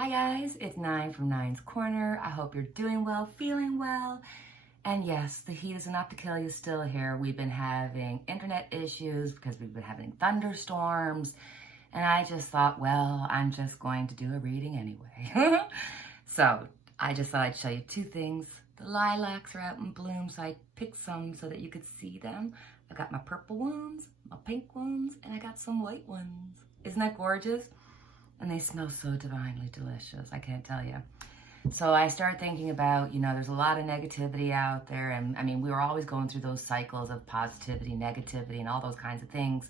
Hi guys, it's 9 from Nine's Corner. I hope you're doing well, feeling well. And yes, the heat is enough to kill you still here. We've been having internet issues because we've been having thunderstorms. And I just thought, well, I'm just going to do a reading anyway. So I just thought I'd show you two things. The lilacs are out in bloom, so I picked some so that you could see them. I got my purple ones, my pink ones, and I got some white ones. Isn't that gorgeous? And they smell so divinely delicious, I can't tell you. So I started thinking about, there's a lot of negativity out there. And I mean, we were always going through those cycles of positivity, negativity, and all those kinds of things.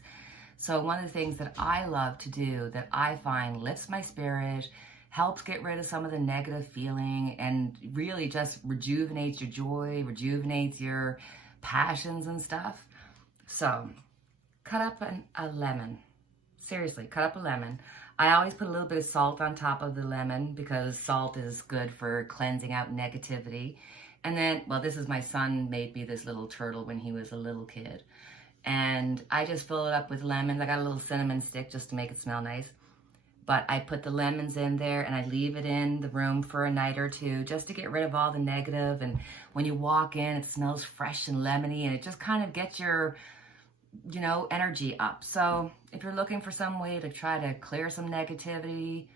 So one of the things that I love to do that I find lifts my spirit, helps get rid of some of the negative feeling, and really just rejuvenates your joy, rejuvenates your passions and stuff. So cut up a lemon. Seriously, cut up a lemon. I always put a little bit of salt on top of the lemon because salt is good for cleansing out negativity. And then, well, this is my son made me this little turtle when he was a little kid. And I just fill it up with lemons. I got a little cinnamon stick just to make it smell nice. But I put the lemons in there and I leave it in the room for a night or two just to get rid of all the negative. And when you walk in, it smells fresh and lemony and it just kind of gets your energy up. So if you're looking for some way to try to clear some negativity,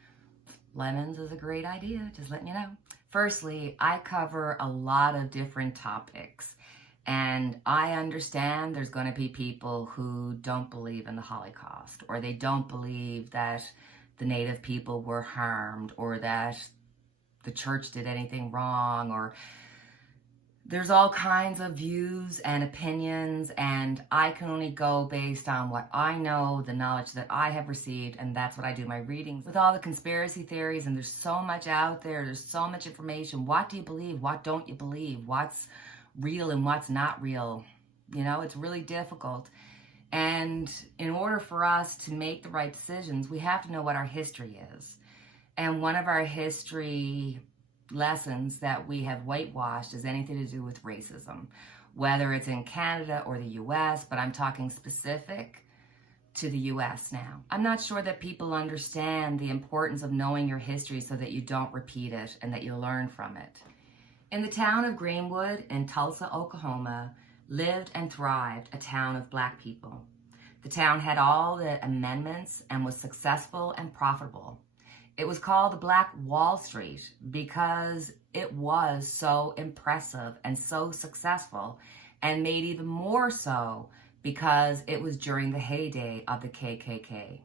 lemons is a great idea, just letting you know. Firstly, I cover a lot of different topics, and I understand there's going to be people who don't believe in the Holocaust, or they don't believe that the Native people were harmed, or that the church did anything wrong, or there's all kinds of views and opinions, and I can only go based on what I know, the knowledge that I have received, and that's what I do my readings. With all the conspiracy theories, and there's so much out there, there's so much information. What do you believe? What don't you believe? What's real and what's not real? It's really difficult. And in order for us to make the right decisions, we have to know what our history is. And one of our history lessons that we have whitewashed is anything to do with racism, whether it's in Canada or the US, but I'm talking specific to the US now. I'm not sure that people understand the importance of knowing your history so that you don't repeat it and that you learn from it. In the town of Greenwood in Tulsa, Oklahoma, lived and thrived a town of Black people. The town had all the amendments and was successful and profitable. It was called the Black Wall Street because it was so impressive and so successful, and made even more so because it was during the heyday of the KKK.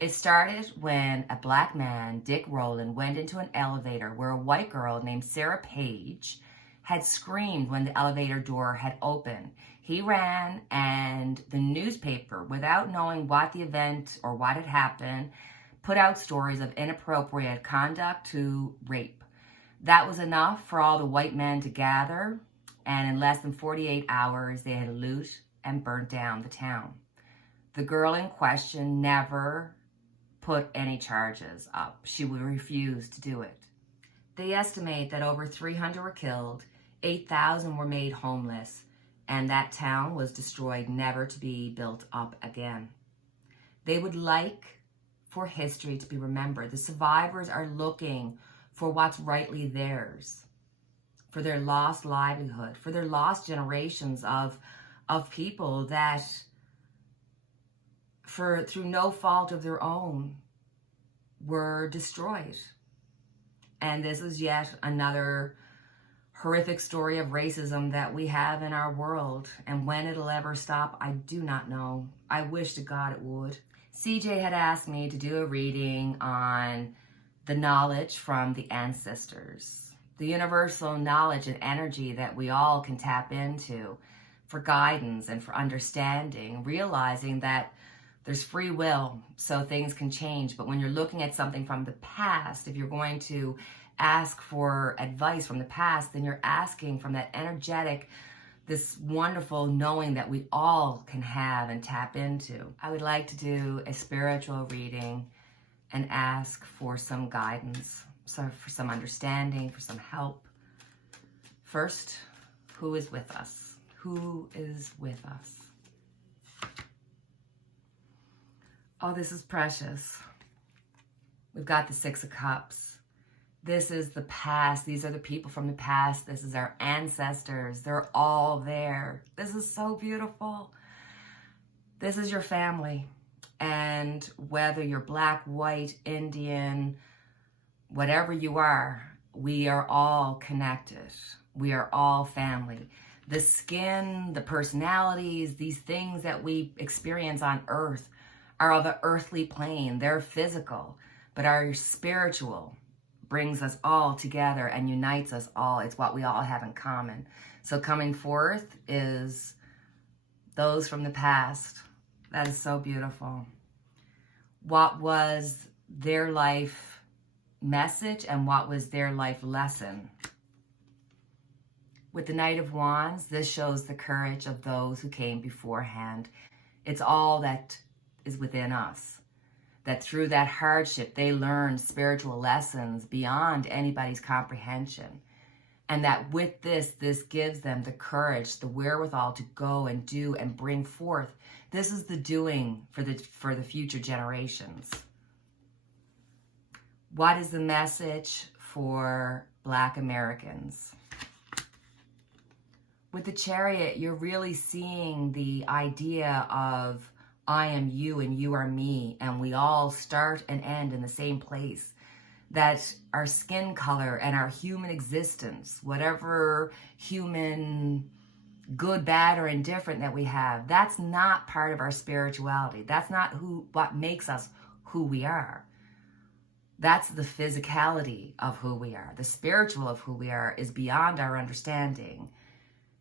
It started when a Black man, Dick Rowland, went into an elevator where a white girl named Sarah Page had screamed when the elevator door had opened. He ran, and the newspaper, without knowing what the event or what had happened, put out stories of inappropriate conduct to rape. That was enough for all the white men to gather, and in less than 48 hours, they had looted and burnt down the town. The girl in question never put any charges up. She would refuse to do it. They estimate that over 300 were killed, 8,000 were made homeless, and that town was destroyed, never to be built up again. They would like for history to be remembered. The survivors are looking for what's rightly theirs, for their lost livelihood, for their lost generations of people that, through no fault of their own, were destroyed. And this is yet another horrific story of racism that we have in our world. And when it'll ever stop, I do not know. I wish to God it would. CJ had asked me to do a reading on the knowledge from the ancestors, the universal knowledge and energy that we all can tap into for guidance and for understanding, realizing that there's free will, so things can change. But when you're looking at something from the past, if you're going to ask for advice from the past, then you're asking from that energetic, this wonderful knowing that we all can have and tap into. I would like to do a spiritual reading and ask for some guidance, so for some understanding, for some help. First, who is with us? Who is with us? Oh, this is precious. We've got the Six of Cups. This is the past. These are the people from the past. This is our ancestors. They're all there. This is so beautiful. This is your family. And whether you're black, white, Indian, whatever you are, we are all connected. We are all family. The skin, the personalities, these things that we experience on earth are of an earthly plane. They're physical, but our spiritual brings us all together and unites us all. It's what we all have in common. So coming forth is those from the past. That is so beautiful. What was their life message and what was their life lesson? With the Knight of Wands, this shows the courage of those who came beforehand. It's all that is within us. That through that hardship, they learned spiritual lessons beyond anybody's comprehension. And that with this gives them the courage, the wherewithal to go and do and bring forth. This is the doing for the future generations. What is the message for Black Americans? With the Chariot, you're really seeing the idea of I am you and you are me, and we all start and end in the same place. That our skin color and our human existence, whatever human good, bad, or indifferent that we have, that's not part of our spirituality. That's not what makes us who we are. That's the physicality of who we are. The spiritual of who we are is beyond our understanding.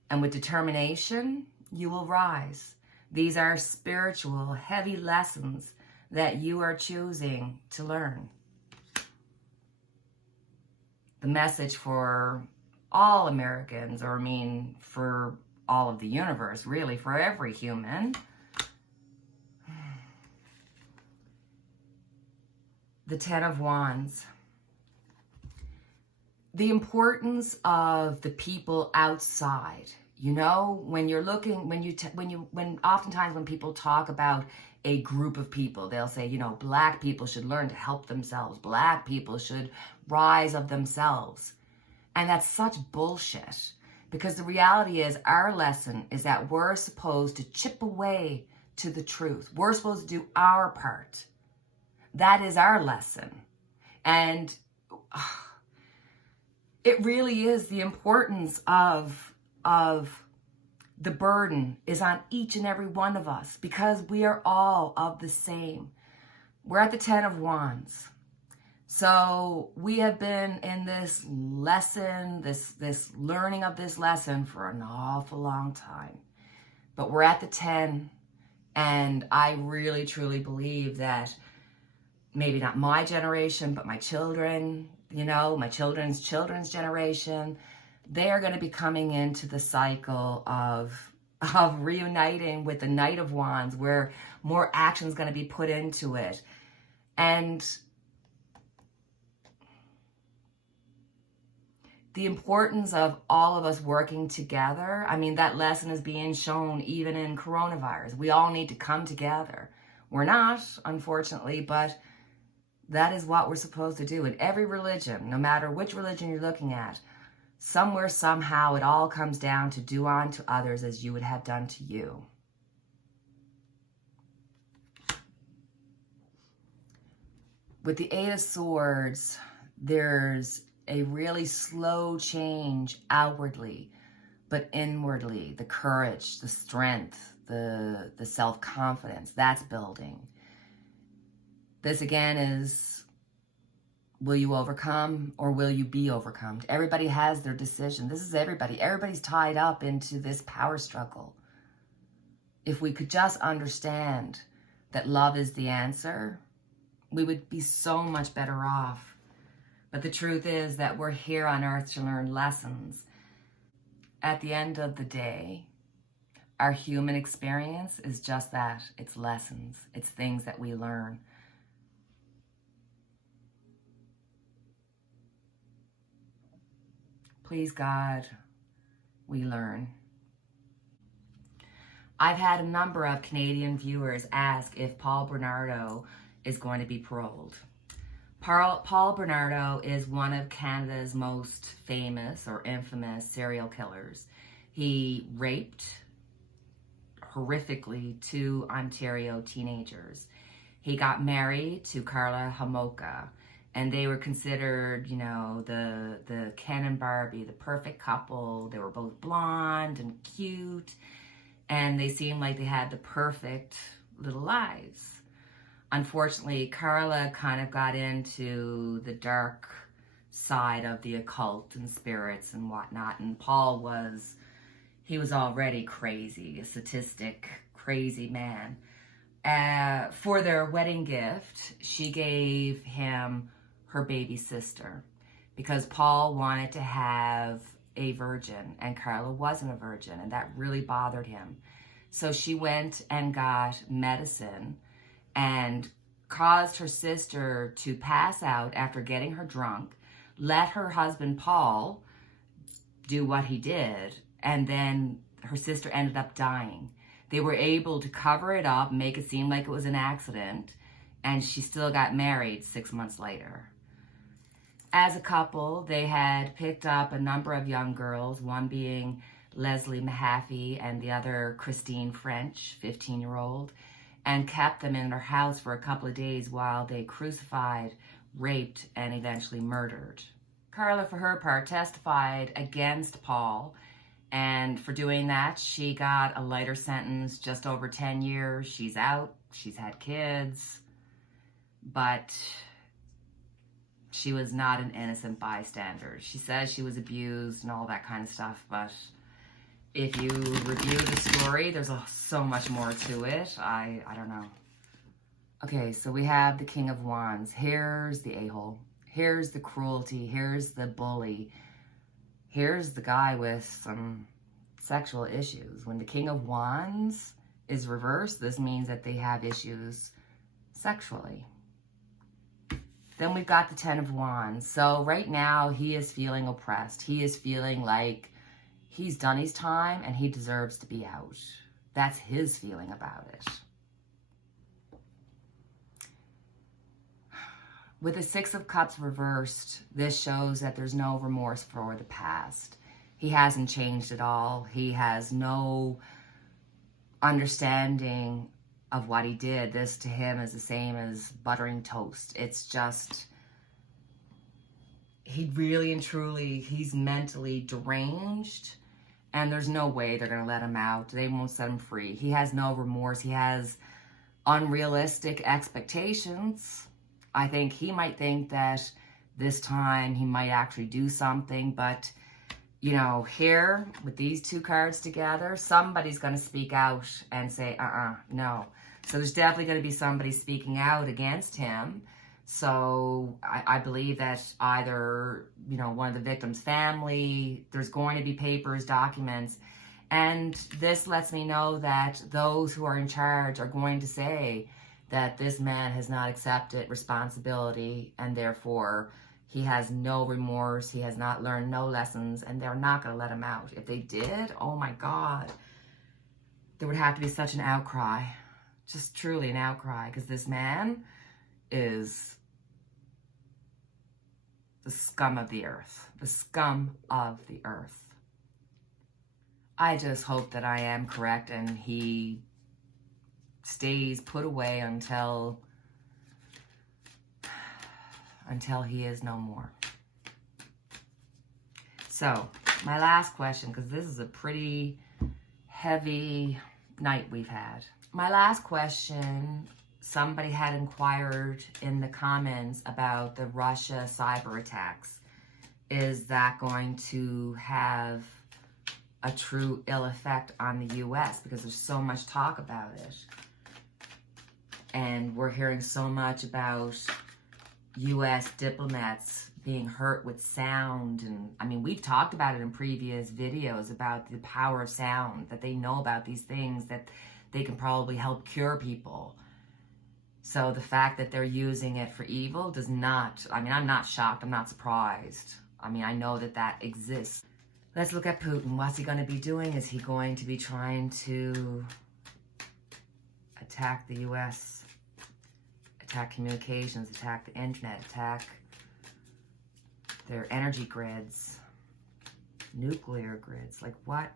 And with determination, you will rise. These are spiritual, heavy lessons that you are choosing to learn. The message for all Americans, or for all of the universe, really, for every human. The Ten of Wands. The importance of the people outside. You know, when you're looking, when oftentimes when people talk about a group of people, they'll say, you know, Black people should learn to help themselves. Black people should rise of themselves. And that's such bullshit, because the reality is our lesson is that we're supposed to chip away to the truth. We're supposed to do our part. That is our lesson. And it really is the importance of the burden is on each and every one of us, because we are all of the same. We're at the Ten of Wands. So we have been in this lesson, this learning of this lesson for an awful long time. But we're at the 10, and I really, truly believe that maybe not my generation, but my children, you know, my children's generation, they are going to be coming into the cycle of reuniting with the Knight of Wands, where more action is going to be put into it. And the importance of all of us working together, I mean, that lesson is being shown even in coronavirus. We all need to come together. We're not, unfortunately, but that is what we're supposed to do in every religion, no matter which religion you're looking at. Somewhere, somehow, it all comes down to do unto others as you would have done to you. With the Eight of Swords, there's a really slow change outwardly, but inwardly, the courage, the strength, the self-confidence, that's building. This again is, will you overcome or will you be overcome? Everybody has their decision. This is everybody. Everybody's tied up into this power struggle. If we could just understand that love is the answer, we would be so much better off. But the truth is that we're here on earth to learn lessons. At the end of the day, our human experience is just that. It's lessons. It's things that we learn. Please, God, we learn. I've had a number of Canadian viewers ask if Paul Bernardo is going to be paroled. Paul Bernardo is one of Canada's most famous or infamous serial killers. He raped horrifically 2 Ontario teenagers. He got married to Carla Homolka, and they were considered, you know, the Ken and Barbie, the perfect couple. They were both blonde and cute, and they seemed like they had the perfect little lives. Unfortunately, Carla kind of got into the dark side of the occult and spirits and whatnot, and Paul he was already crazy, a sadistic, crazy man. For their wedding gift, she gave him her baby sister because Paul wanted to have a virgin and Carla wasn't a virgin, and that really bothered him. So she went and got medicine and caused her sister to pass out after getting her drunk, let her husband Paul do what he did, and then her sister ended up dying. They were able to cover it up, make it seem like it was an accident, and she still got married 6 months later. As a couple, they had picked up a number of young girls, one being Leslie Mahaffey and the other Christine French, 15-year-old, and kept them in their house for a couple of days while they crucified, raped, and eventually murdered. Carla, for her part, testified against Paul, and for doing that, she got a lighter sentence, just over 10 years. She's out, she's had kids, but she was not an innocent bystander. She says she was abused and all that kind of stuff, but if you review the story, there's so much more to it. I don't know. Okay, so we have the King of Wands. Here's the a-hole. Here's the cruelty. Here's the bully. Here's the guy with some sexual issues. When the King of Wands is reversed, this means that they have issues sexually. Then we've got the Ten of Wands. So right now, he is feeling oppressed. He is feeling like he's done his time and he deserves to be out. That's his feeling about it. With the Six of Cups reversed, this shows that there's no remorse for the past. He hasn't changed at all. He has no understanding of what he did. This to him is the same as buttering toast. It's just, he really and truly, he's mentally deranged. And there's no way they're going to let him out. They won't set him free. He has no remorse. He has unrealistic expectations. I think he might think that this time he might actually do something. But, you know, here with these 2 cards together, somebody's going to speak out and say, no. So there's definitely going to be somebody speaking out against him. So I believe that either, you know, one of the victim's family, there's going to be papers, documents, and this lets me know that those who are in charge are going to say that this man has not accepted responsibility and therefore he has no remorse, he has not learned no lessons, and they're not going to let him out. If they did, oh my God, there would have to be such an outcry, just truly an outcry, because this man is the scum of the earth. The scum of the earth. I just hope that I am correct and he stays put away until he is no more. So, my last question, because this is a pretty heavy night we've had. My last question, somebody had inquired in the comments about the Russia cyber attacks. Is that going to have a true ill effect on the U.S.? Because there's so much talk about it. And we're hearing so much about U.S. diplomats being hurt with sound. And I mean, we've talked about it in previous videos about the power of sound, that they know about these things, that they can probably help cure people. So the fact that they're using it for evil does not, I mean, I'm not shocked, I'm not surprised. I mean, I know that that exists. Let's look at Putin. What's he going to be doing? Is he going to be trying to attack the U.S., attack communications, attack the internet, attack their energy grids, nuclear grids. Like what?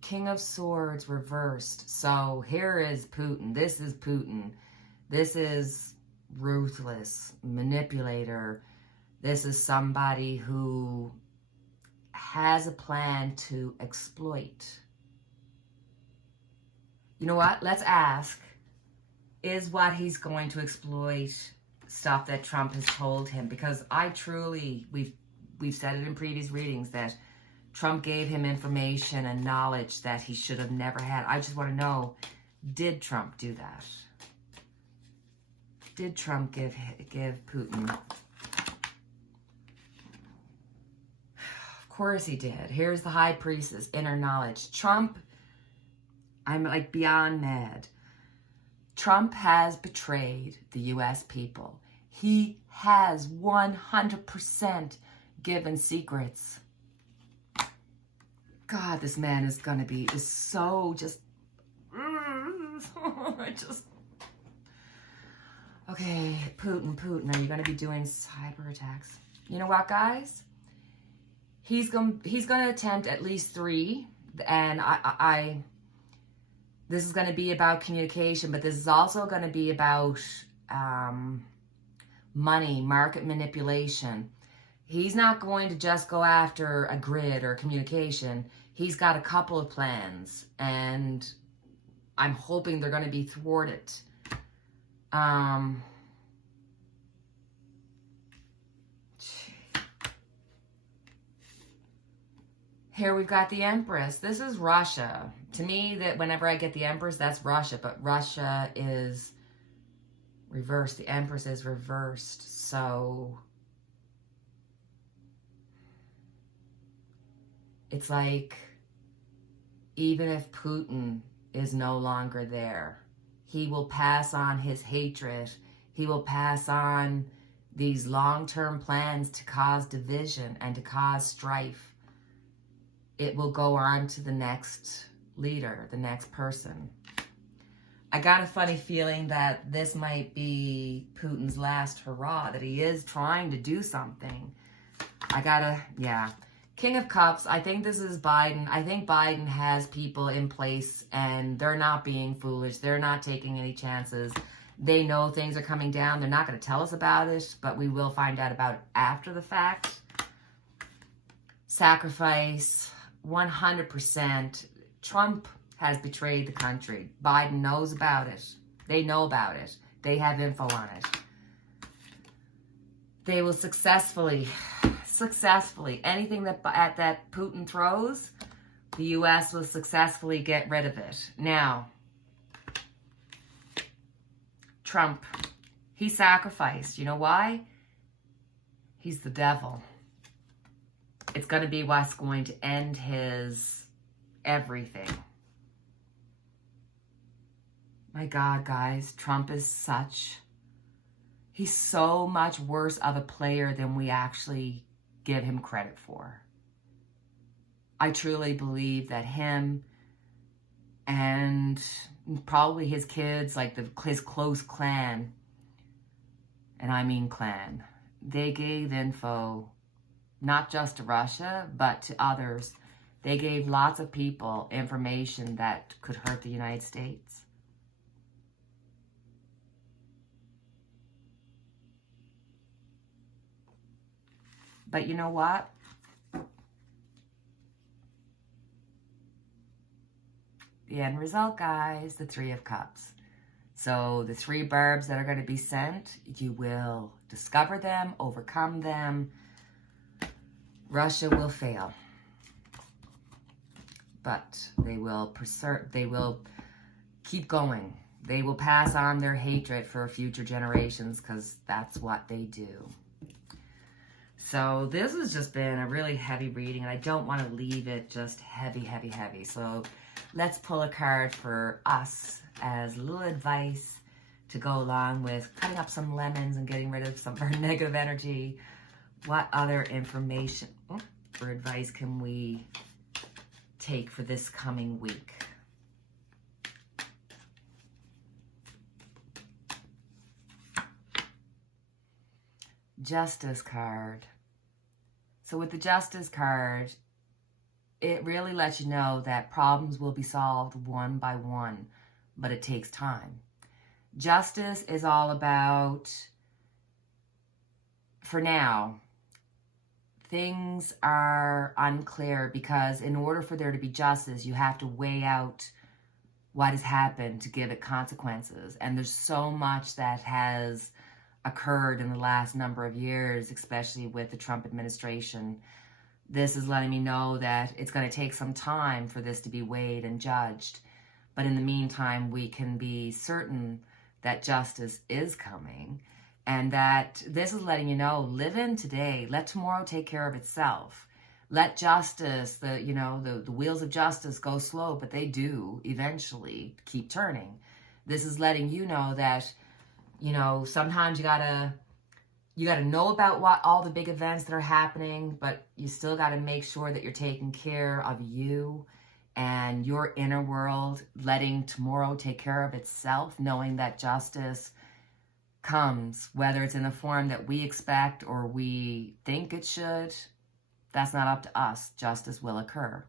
King of Swords reversed. So here is Putin. This is Putin. This is ruthless, manipulator. This is somebody who has a plan to exploit. You know what? Let's ask, is what he's going to exploit stuff that Trump has told him? Because I truly, we've said it in previous readings that Trump gave him information and knowledge that he should have never had. I just want to know, did Trump do that? Did Trump give Putin? Of course he did. Here's the High Priestess, inner knowledge. Trump, I'm like beyond mad. Trump has betrayed the U.S. people. He has 100% given secrets. God, this man is going to be, is so just, okay, Putin, are you going to be doing cyber attacks? You know what, guys? He's going to attempt at least 3, and this is going to be about communication, but this is also going to be about money, market manipulation. He's not going to just go after a grid or communication. He's got a couple of plans, and I'm hoping they're going to be thwarted. Here we've got the Empress. This is Russia. To me, that whenever I get the Empress, that's Russia, but Russia is reversed. The Empress is reversed, so it's like, even if Putin is no longer there, he will pass on his hatred. He will pass on these long-term plans to cause division and to cause strife. It will go on to the next leader, the next person. I got a funny feeling that this might be Putin's last hurrah, that he is trying to do something. Yeah. King of Cups, I think this is Biden. I think Biden has people in place and they're not being foolish. They're not taking any chances. They know things are coming down. They're not going to tell us about it, but we will find out about it after the fact. Sacrifice, 100%. Trump has betrayed the country. Biden knows about it. They know about it. They have info on it. They will successfully, anything that Putin throws, the U.S. will successfully get rid of it. Now, Trump, he sacrificed. You know why? He's the devil. It's going to be what's going to end his everything. My God, guys, Trump is he's so much worse of a player than we actually give him credit for. I truly believe that him and probably his kids, like his close clan, and I mean clan, they gave info not just to Russia, but to others. They gave lots of people information that could hurt the United States. But you know what? The end result, guys, the 3 of Cups. So the 3 barbs that are going to be sent, you will discover them, overcome them. Russia will fail. But they will keep going. They will pass on their hatred for future generations because that's what they do. So this has just been a really heavy reading, and I don't want to leave it just heavy, heavy, heavy. So let's pull a card for us as a little advice to go along with cutting up some lemons and getting rid of some of our negative energy. What other information? What advice can we take for this coming week? Justice card. So with the Justice card, it really lets you know that problems will be solved one by one, but it takes time. Justice is all about, for now, things are unclear because in order for there to be justice, you have to weigh out what has happened to give it consequences. And there's so much that has occurred in the last number of years, especially with the Trump administration. This is letting me know that it's going to take some time for this to be weighed and judged. But in the meantime, we can be certain that justice is coming, and that this is letting you know, live in today, let tomorrow take care of itself. Let justice, the wheels of justice go slow, but they do eventually keep turning. This is letting you know that, sometimes you gotta know about what all the big events that are happening, but you still gotta make sure that you're taking care of you and your inner world, letting tomorrow take care of itself, knowing that justice comes, whether it's in the form that we expect or we think it should. That's not up to us. Justice will occur.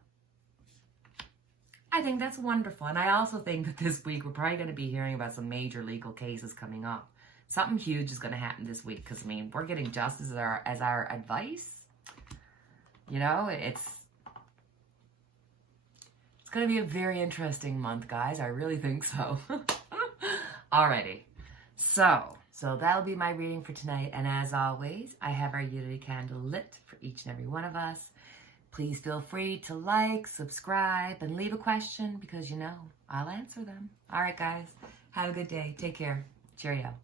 I think that's wonderful. And I also think that this week we're probably going to be hearing about some major legal cases coming up. Something huge is going to happen this week because, we're getting justice as our advice. It's going to be a very interesting month, guys. I really think so. Alrighty. So that'll be my reading for tonight. And as always, I have our unity candle lit for each and every one of us. Please feel free to like, subscribe, and leave a question because I'll answer them. All right, guys. Have a good day. Take care. Cheerio.